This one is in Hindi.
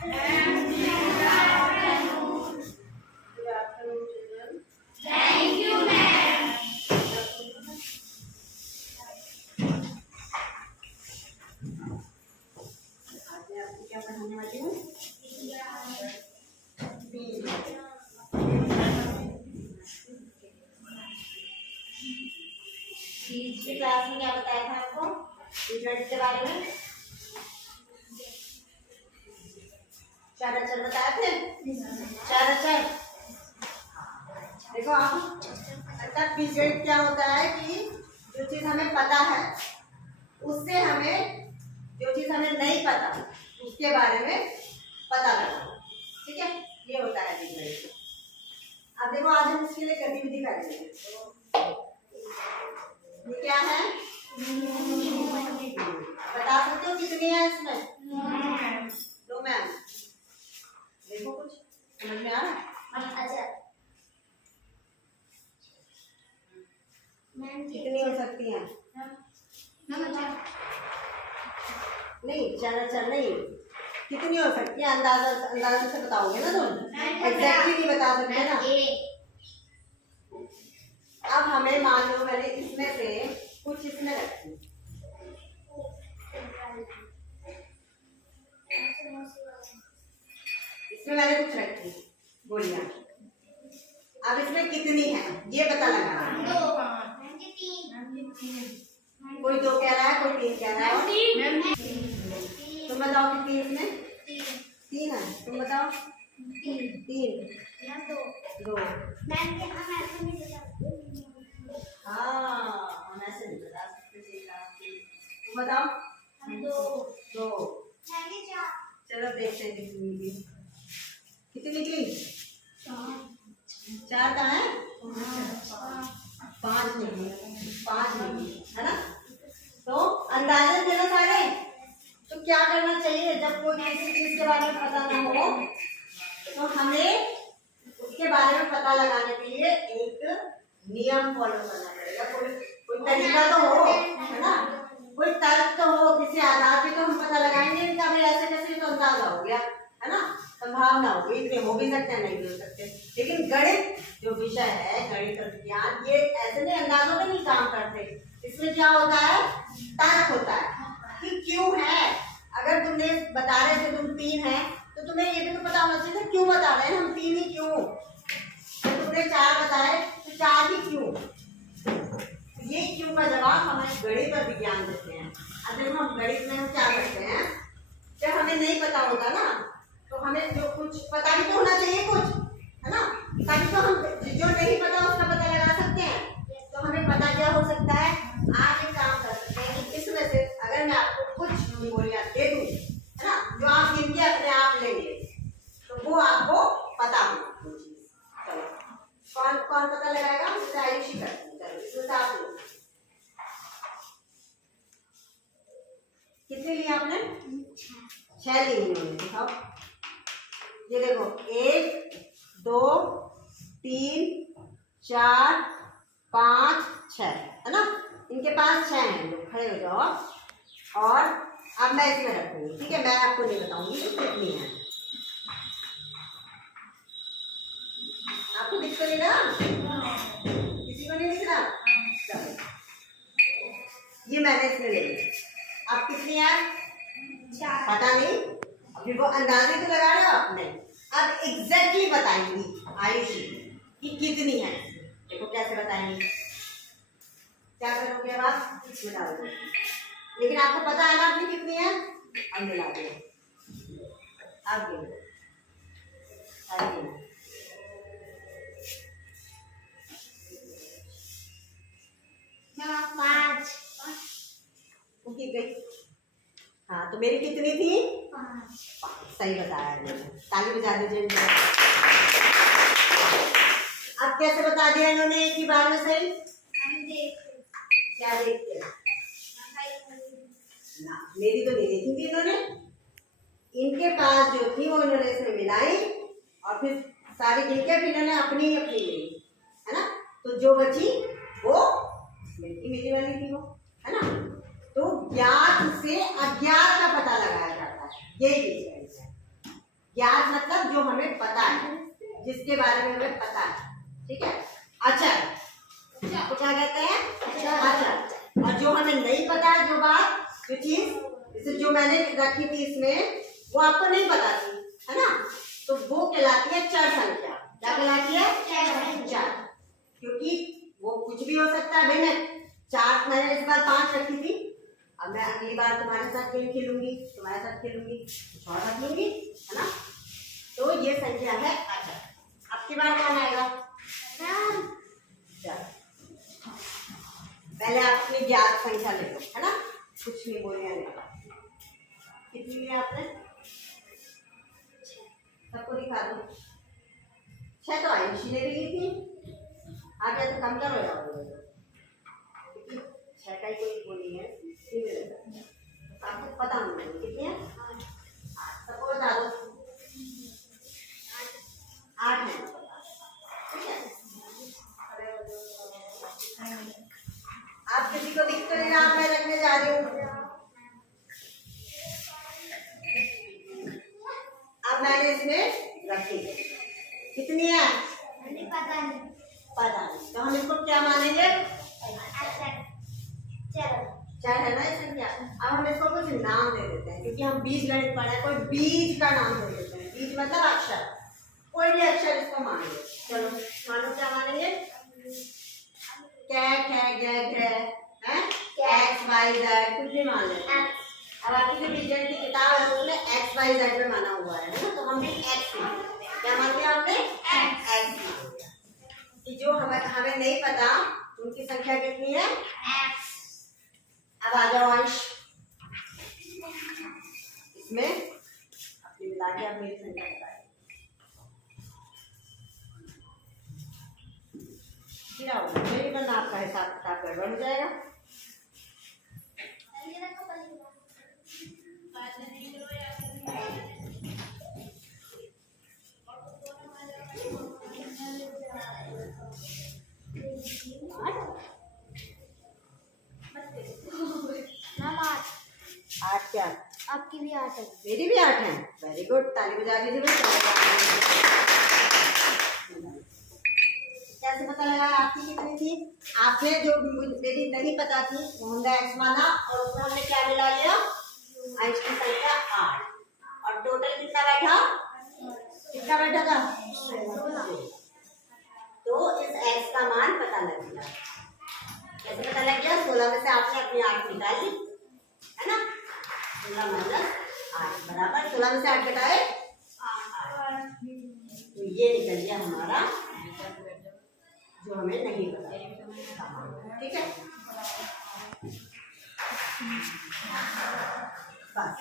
Thank you, ma'am. आज मैं आपको क्या पढ़ाने वाली हूँ? पिछली क्लास में क्या बताया था आपको बीजगणित के बारे में? चार अक्षर बताए थे, चार अक्षर। देखो आप अर्थात बीजगणित क्या होता है कि जो चीज हमें पता है उससे हमें जो चीज हमें नहीं पता उसके बारे में पता लगाना, ठीक है, ये होता है बीजगणित। अब देखो आज हम इसके लिए गतिविधि करेंगे। ये क्या है? बता सकते हो कितनी है इसमें? दो मैम। देखो कुछ समझ में आ रहा है? अच्छा कितनी हो सकती है? नहीं चार नहीं, कितनी हो सकती है? अंदाजा से बताओगे ना तुम, एग्जैक्टली नहीं बता सकते ना। अब हमें मान लो मैंने इसमें से कुछ इसमें रखी, इसमें मैंने कुछ रखी गोलियां। अब इसमें कितनी है ये पता लगाना है। कोई दो कह रहा है, कोई तीन कह रहा है। तुम बताओ कितनी इसमें? तीन है। तुम बताओ। तीन दो। हाँ हम ऐसे नहीं बता सकते। तुम बताओ। दो। चलो देखते हैं कितनी निकली। चार कहाँ है? पांच निकली है ना। तो अंदाजन देना सारे। तो क्या करना चाहिए जब कोई किसी चीज के बारे में पता ना हो तो हमें उसके बारे में पता लगाने के लिए एक नियम फॉलो करना पड़ेगा। कोई तरीका तो हो, है ना, कोई तर्क तो हो, किसी आधार पे तो हम पता लगाएंगे। क्या भाई ऐसे कैसे तो अंदाजा हो गया, है ना, संभावना हो गई, हो भी सकते हैं नहीं भी हो सकते। लेकिन गणित जो विषय है, गणित और विज्ञान, ये ऐसे नहीं अंदाजों में नहीं काम करते। इसमें क्या होता है? तर्क होता है कि क्यों है। अगर तुमने बता रहे थे तुम तीन है तो तुम्हें ये भी तो पता होना चाहिए क्यों बता रहे हैं हम तीन ही क्यों। तो तुमने चार बताए तो चार ही क्यों। ये क्यों का जवाब हमें गणित और विज्ञान देते हैं। अब देखो हम गणित में हम क्या करते हैं, जब हमें नहीं पता होगा ना तो हमें जो कुछ पता भी तो होना चाहिए कुछ, है ना, ताकि तो हम जो नहीं पता उसका पता लगा सकते हैं। तो हमें पता क्या हो सकता है? आप एक काम कर सकते हैं कि इसमें से अगर मैं आपको कुछ गोलियां दे दूं, है ना, जो आप गिनके अपने आप लेंगे तो वो आपको पता होगा। चलो कौन कौन पता लगाएगा? आयुषी करते हैं। चलो इसमें से आप लो। कितने लिए आपने? 6 लिए उन्होंने। दिखाओ। ये देखो 1 2 3 4 5 6, है ना। इनके पास 6 हैं। लोग खड़े हो जाओ। और अब मैं इसमें रखूंगी, ठीक है, मैं आपको नहीं बताऊंगी कितनी है। आपको दिख तो नहीं रहा? किसी को नहीं दिख रहा? चलो ये मैंने इसमें ले ली। अब कितनी है? 4। पता नहीं, अभी वो अंदाजे तो लगा रहे हो आपने। अब एग्जैक्टली बताएंगी आयुषी कि कितनी है। देखो कैसे बताएंगी, क्या करोगे अब आप इसमें डालोगे, लेकिन आपको पता है ना आपने कितनी है। अब मिला दो। अब गिनो। 5 गई। हाँ तो मेरी कितनी थी? 5। सही बताया मैंने। ताली बजा दीजिए। अब कैसे बता दिया इन्होंने एक ही बार में सही? क्या देखते हैं ना, मेरी तो नहीं देखी थी इन्होंने। इनके पास जो थी वो इन्होंने इसमें मिलाई और फिर सारी गिनके फिर इन्होंने अपनी अपनी ली, है ना। तो जो बची वो मेरी वाली थी वो, है ना। तो ज्ञात से अज्ञात का पता लगाया जाता है, यही बीजगणित है। जो चीज जैसे जो मैंने रखी थी इसमें वो आपको नहीं पता थी, है ना, तो वो कहलाती है चर संख्या। क्या कहलाती है? चर। क्योंकि वो कुछ भी हो सकता है। भाई मैं 4, मैंने इस बार 5 रखी थी, अब मैं अगली बार तुम्हारे साथ गेम खेलूंगी, तुम्हारे साथ खेलूंगी, कुछ और रख लूंगी, है ना। तो ये संख्या है अचर। अब की बार कौन आएगा? चल, पहले आप अपनी ज्ञात संख्या ले लो, है ना, कुछ नहीं बोलने आने का। कितनी ली आपने? सबको दिखा दो। 6 तो आयुषी ने भी ली थी, आप या तो कम कर हो जाओगे, 6 का ही कोई बोली है, आपको पता होना चाहिए कितनी है। 8 सबको बता दो। 8 है, ठीक है। आप किसी को दिख तो नहीं रहा, मैं रखने जा रही हूँ। अब मैंने इसमें रखी कितनी है? पता नहीं। तो हम इसको क्या मानेंगे? चर है ना ये संख्या। अब हम इसको कुछ नाम दे देते हैं, क्योंकि हम बीज गणित पढ़े हैं। कोई बीज का नाम दे देते हैं। बीज मतलब अक्षर, कोई भी अक्षर इसको मान लो। चलो मानो, क्या मानेंगे? कैट है, गैग है, एक्स वाई जेड, कुछ भी मान लेते हैं। अब आपकी जो बीजगणित की किताब है उसमें एक्स वाई जेड में माना हुआ है ना, तो हमने एक्स मान लिया। क्या मान लिया हमने? एक्स मान लिया। कि जो हमें नहीं पता उनकी संख्या कितनी है? एक्स। अब आ जाओ अंश, इसमें अपनी मिला के अब मेरी संख्या बताइए। क्या होगा? मेरी वरना आपका हिसाब किताब गड़बड़ हो जाएगा। आठ क्या? आपकी भी 8 है। मेरी भी 8 है। वेरी गुड, ताली बजा दीजिए। कैसे पता लगा आपकी कितनी थी? आपने जो मेरी नहीं पता थी वो हमने एक्स माना, और उसमें हमने क्या मिला लिया? अंश की संख्या 8, और टोटल कितना बैठा? कितना बैठा था? 16। तो इस एक्स का मान पता लग गया। कैसे पता लग गया? 16 में से आपने अपनी 8 निकाल ली, है ना। 16 माइनस 8 बराबर 16 में से 8 घटाए 8। तो ये निकल गया हमारा जो हमें नहीं पता। ठीक है, बस।